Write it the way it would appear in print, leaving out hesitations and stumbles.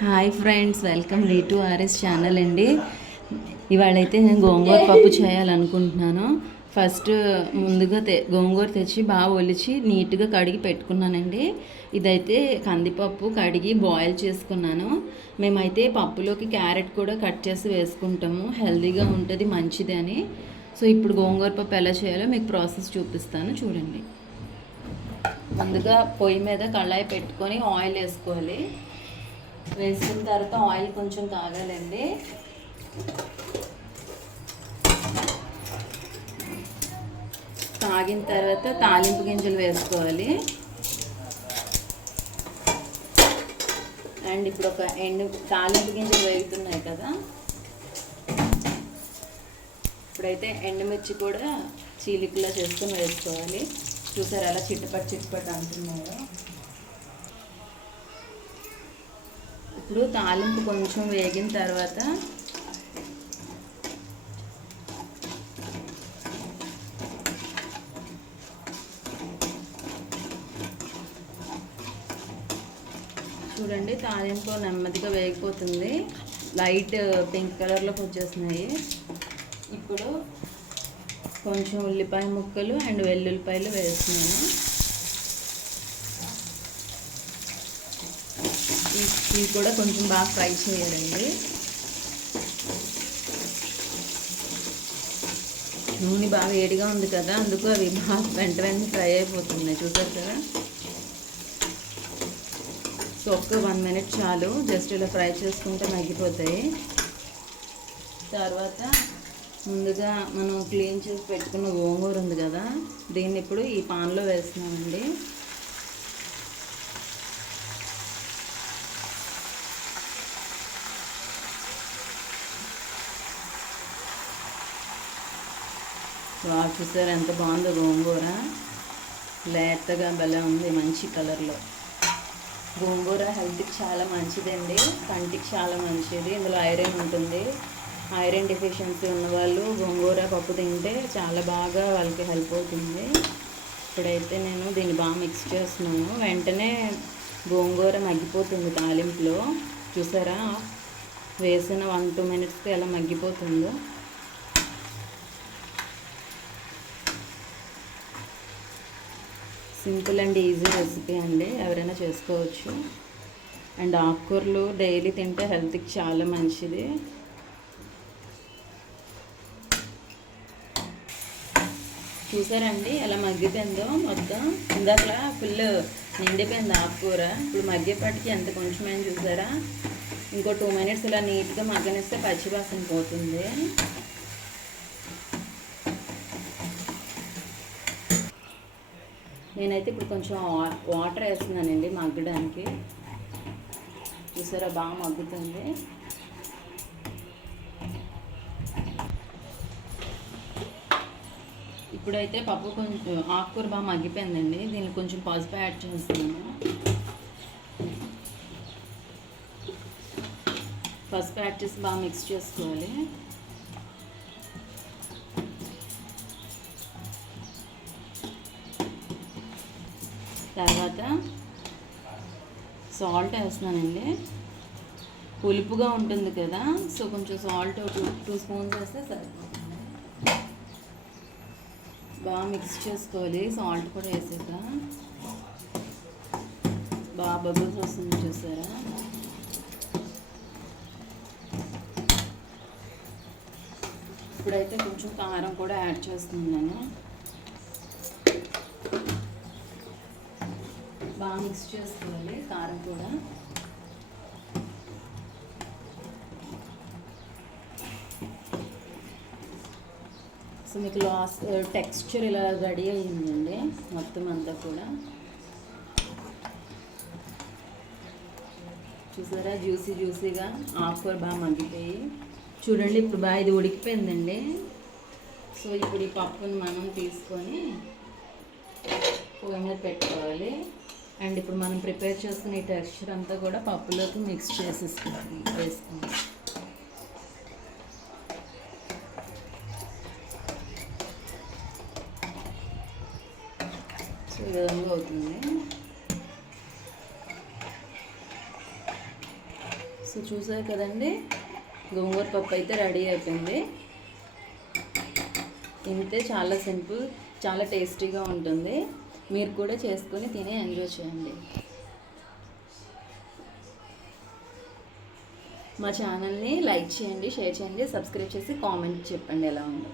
Hi friends, welcome to RS channel అండి. ఇవాళైతే నేను గోంగూర పప్పు చేయాలనుకుంటున్నాను. ఫస్ట్ ముందుగా గోంగూర తెచ్చి బాగా ఒలిచి నీట్గా కడిగి పెట్టుకున్నానండి. ఇదైతే కందిపప్పు కడిగి బాయిల్ చేసుకున్నాను. మేమైతే పప్పులోకి క్యారెట్ కూడా కట్ చేసి వేసుకుంటాము, హెల్తీగా ఉంటుంది, మంచిది అని. సో ఇప్పుడు గోంగూర పప్పు ఎలా చేయాలో మీకు ప్రాసెస్ చూపిస్తాను, చూడండి. ముందుగా పొయ్యి మీద కళాయి పెట్టుకొని ఆయిల్ వేసుకోవాలి. వేసుకున్న తర్వాత ఆయిల్ కొంచెం కాగాలండి. కాగిన తర్వాత తాలింపు గింజలు వేసుకోవాలి. అండ్ ఇప్పుడు ఒక తాలింపు గింజలు వేగుతున్నాయి కదా, ఇప్పుడైతే ఎండుమిర్చి కూడా చీలికలా చేసుకొని వేసుకోవాలి. చూసారు అలా చిట్టపట్ అంటున్నారు. ఇప్పుడు తాలింపు కొంచెం వేగిన తర్వాత చూడండి, తాలింపు నెమ్మదిగా వేగిపోతుంది, లైట్ పింక్ కలర్లోకి వచ్చేసినాయి. ఇప్పుడు కొంచెం ఉల్లిపాయ ముక్కలు అండ్ వెల్లుల్లిపాయలు వేస్తున్నాను. ఇవి కూడా కొంచెం బాగా ఫ్రై చేయాలండి. నూనె బాగా వేడిగా ఉంది కదా, అందుకు అవి బాగా వెంటనే ఫ్రై అయిపోతున్నాయి. చూసారు కదా. సో ఒక్క 1 minute చాలు, జస్ట్ ఇలా ఫ్రై చేసుకుంటే మగ్గిపోతాయి. తర్వాత ముందుగా మనం క్లీన్ చేసి పెట్టుకున్న గోంగూర ఉంది కదా, దీన్ని ఇప్పుడు ఈ పాన్లో వేస్తున్నామండి. చూసారు ఎంత బాగుందో గోంగూర, లేతగా భలే ఉంది, మంచి కలర్లో. గోంగూర హెల్త్కి చాలా మంచిదండి, కంటికి చాలా మంచిది. ఇందులో ఐరన్ ఉంటుంది. ఐరన్ డెఫిషియన్సీ ఉన్నవాళ్ళు గోంగూర పప్పు తింటే చాలా బాగా వాళ్ళకి హెల్ప్ అవుతుంది. ఇప్పుడైతే నేను దీన్ని బాగా మిక్స్ చేస్తున్నాను. వెంటనే గోంగూర మగ్గిపోతుంది తాలింపులో. చూసారా, వేసిన 1-2 minutesకి ఎలా మగ్గిపోతుందో. సింపుల్ అండ్ ఈజీ రెసిపీ అండి, ఎవరైనా చేసుకోవచ్చు. అండ్ ఆకుకూరలు డైలీ తింటే హెల్త్కి చాలా మంచిది. చూసారండి ఎలా మగ్గిపోయిందో మొత్తం. ఇందాకలా ఫుల్ నిండిపోయింది ఆకుకూర, ఇప్పుడు మగ్గేపటికి ఎంత కొంచెమైనా. చూసారా, ఇంకో 2 minutes ఇలా నీట్గా మగ్గనిస్తే పచ్చివాసన పోతుంది. నేనైతే ఇప్పుడు కొంచెం వాటర్ వేస్తున్నానండి మగ్గడానికి. చూసారా, బాగా మగ్గుతుంది. ఇప్పుడైతే పప్పు కొంచెం ఆకుకూర బాగా మగ్గిపోయిందండి. దీనికి కొంచెం పసుపు యాడ్ చేస్తున్నాను. పసుపు యాడ్ చేసి బాగా మిక్స్ చేసుకోవాలి. తర్వాత సాల్ట్ వేస్తున్నానండి. పులుపుగా ఉంటుంది కదా, సో కొంచెం సాల్ట్ 2 spoons వేస్తే సరిపోతుంది. బాగా మిక్స్ చేసుకోవాలి. సాల్ట్ కూడా వేసాక బాగా బబుల్స్ వస్తుంది, చూసారా. ఇప్పుడైతే కొంచెం కారం కూడా యాడ్ చేస్తున్నాను. బాగా మిక్స్ చేసుకోవాలి కారం కూడా. సో మీకు టెక్స్చర్ ఇలా రెడీ అయ్యిందండి మొత్తం అంతా కూడా. చూసారా, జ్యూసీగా ఆకుకూర బాగా మగ్గిపోయి. చూడండి, ఇప్పుడు బాగా ఇది ఉడికిపోయిందండి. సో ఇప్పుడు ఈ పప్పుని మనం తీసుకొని పొయ్యి మీద పెట్టుకోవాలి. అండ్ ఇప్పుడు మనం ప్రిపేర్ చేసుకునే టెక్స్చర్ అంతా కూడా పప్పులోకి మిక్స్ వేసుకుందాం. సో ఈ విధంగా అవుతుంది. సో చూసారు కదండి, గోంగూర పప్పు అయితే రెడీ అయిపోయింది. ఇంతే, చాలా సింపుల్, చాలా టేస్టీగా ఉంటుంది. మీరు కూడా చేసుకొని తిని ఎంజాయ్ చేయండి. మా ఛానల్ని లైక్ చేయండి, షేర్ చేయండి, సబ్స్క్రైబ్ చేసి కామెంట్ చెప్పండి ఎలా ఉందో.